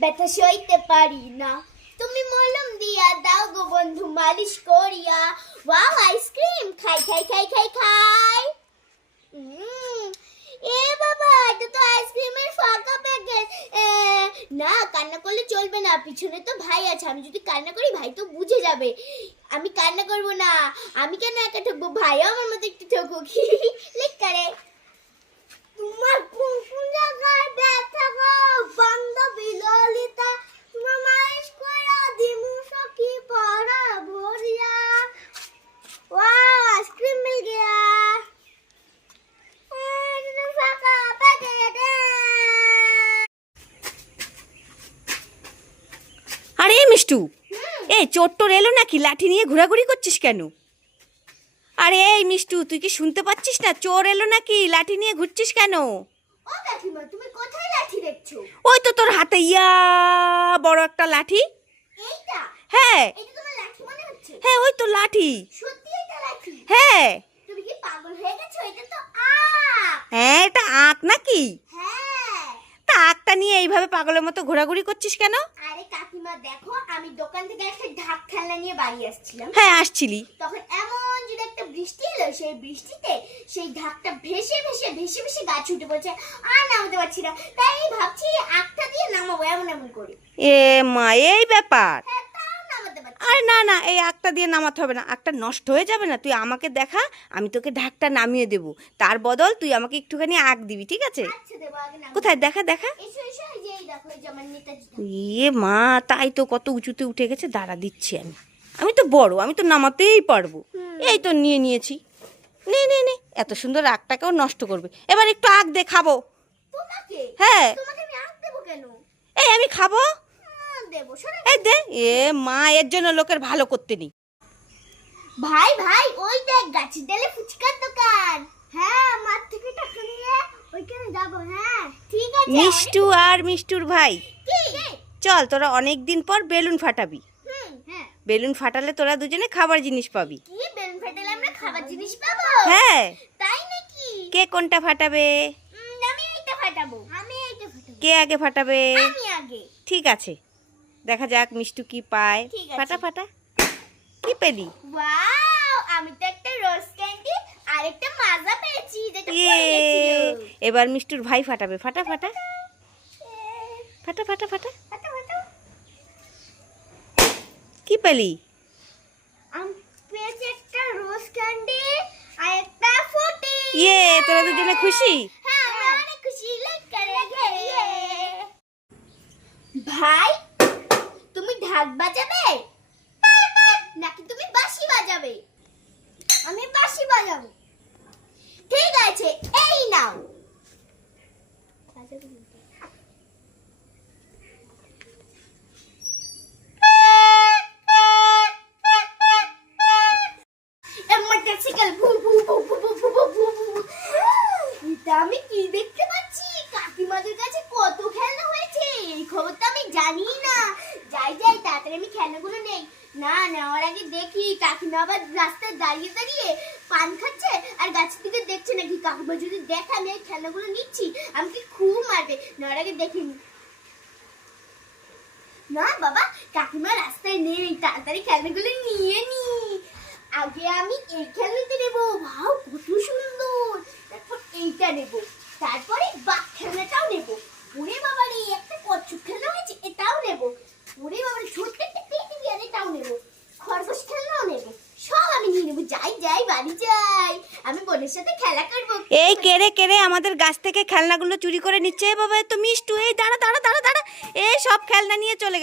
ব্যথা সইতে পারি না। তুমি মলম দিয়া দাও গো বন্ধু, মালিশ করিয়া। Wow, ice cream! খাই খাই খাই খাই খাই। এ বাবা, এটা তো আইসক্রিমের ফাঁকা প্যাকেট না, কান্না করলে চলবে না। পিছনে তো ভাই আছে। আমি যদি কান্না করি, ভাই তো বুঝে যাবে। আমি কান্না করব না। আমি কেন একা ঠকবো? ভাইও আমার মতো একটু ঠকুক। লেখ করে তোমার কোন কোন জায়গায় ব্যথা গো? আরে এ এই চোর টোর এলো নাকি? লাঠি নিয়ে ঘোরাঘুরি করছিস কেন? আরে এই মিষ্টু তুই কি শুনতে পাচ্ছিস না? চোর এলো নাকি? লাঠি নিয়ে ঘুরছিস কেন? ও কাকিমা তুমি কোথায় লাঠি দেখছ? ওই তো তোর হাতে ইয়া বড় একটা লাঠি। এইটা? হ্যাঁ। এটা তোমার লাঠি মনে হচ্ছে? হ্যাঁ ওই তো লাঠি। সত্যি এটা লাঠি? হ্যাঁ। তুমি কি পাগল হয়ে গেছো? এটা তো আখ। হ্যাঁ এটা আঁক নাকি? হ্যাঁ। তা আঁকটা নিয়ে এইভাবে পাগলের মতো ঘোরাঘুরি করছিস কেন? আরে কাকিমা দেখো আমি দোকান থেকে একটা ঢাক খেলনা নিয়ে বাড়ি আসছিলাম। হ্যাঁ আসছিলি। তখন এমন যদি একটা বৃষ্টি এলো সেই বৃষ্টিতে সেই ঢাকটা ভেসে ভেসে ভেসে ভেসে গাছ উঠে পড়ছে আর নামাতে পারছি না। তাই ভাবছি আখটা দিয়ে নামাবো এমন এমন করে। এ মা এই ব্যাপার। হ্যাঁ তাও নামাতে পারছি আরে না না এই আঁকটা দিয়ে নামাতে হবে না। আঁকটা নষ্ট হয়ে যাবে না? তুই আমাকে দেখা আমি তোকে ঢাকটা নামিয়ে দেবো। তার বদল তুই আমাকে একটুখানি আঁক দিবি ঠিক আছে? আচ্ছা দেবো আগে নামাবো। কোথায়? দেখা দেখা। এসো এসো। এই যে এই দেখো এই যে আমার নেতাজি ঢাক। এ মা তাই তো কত উঁচুতে উঠে গেছে দাঁড়া দিচ্ছি আমি। আমি তো বড় আমি তো নামাতেই পারব। এই তো নিয়ে নিয়েছি। নে নে নে। এত সুন্দর আগটাকেও নষ্ট করবে। এবার একটু আগ দে খাব হ্যাঁ। এই আমি খাব। এই দে। এ মা এর জন্য লোকের ভালো করতে নেই। ভাই ভাই ওই দেখ গাছের ডালে ফুচকার দোকান হ্যাঁ মাঠ থেকে টাকা নিয়ে ওইখানে যাব হ্যাঁ ঠিক আছে মিষ্টু আর মিষ্টুর ভাই। চল তোরা অনেক দিন পর বেলুন ফাটাবি। বেলুন ফাটালে তোরা দুজনে খাবার জিনিস পাবি। হ্যাঁ। কে কোনটা ফাটাবো? কে আগে ফাটাবে? ঠিক আছে। দেখা যাক মিষ্টু কি পায়। ফাটা ফাটা। কি পেলি? আমি তো একটা রোজ ক্যান্ডি আর একটা মাজা পেয়েছি। এবার মিষ্টুর ভাই ফাটাবে ফাটা ফাটা। ফাটা ফাটা ফাটা। কি পেলি? ইয়ে তোরা দুজনে খুশি? ভাই তুমি ঢাক বাজাবে? আমি কি দেখতে পাচ্ছি কাকিমাদের কাছে কত খেলনা হয়েছে এই খবর তো আমি জানি না যাই যাই তাড়াতাড়ি আমি খেলনাগুলো নেই না নেওয়ার আগে দেখি কাকিমা আবার রাস্তায় দাঁড়িয়ে দাঁড়িয়ে পান খাচ্ছে আর গাছের দিকে দেখছে নাকি? কাকিমা যদি দেখে আমি এই খেলনাগুলো নিচ্ছি, আমাকে খুব মারবে। নড়াকে আগে দেখিনি। না, বাবা, কাকিমা রাস্তায় নেই, তাড়াতাড়ি খেলাগুলো নিয়ে নি। আগে আমি এই খেলাতে নেব। ভাও কত সুন্দর। তারপর এইটা নেব তারপরে বাঘ খেলনাটাও নেব ওরে বাবা রে একটা কচ্ছপ খেলনা হয়েছে এটাও নেব ওরে বাবা রে ছোট্ট একটা পেটি বিয়ার এটাও নেব খরগোশ খেলনাও নেব সব আমি নিয়ে নেব যাই যাই বাড়ি যাই আমি বোনের সাথে খেলা করব এই কেড়ে কেড়ে আমাদের গাছ থেকে খেলনাগুলো চুরি করে নিচ্ছে বাবা তো মিষ্টু এই দাঁড়া দাঁড়া দাঁড়া দাঁড়া। এই সব খেলনা নিয়ে চলে গেল।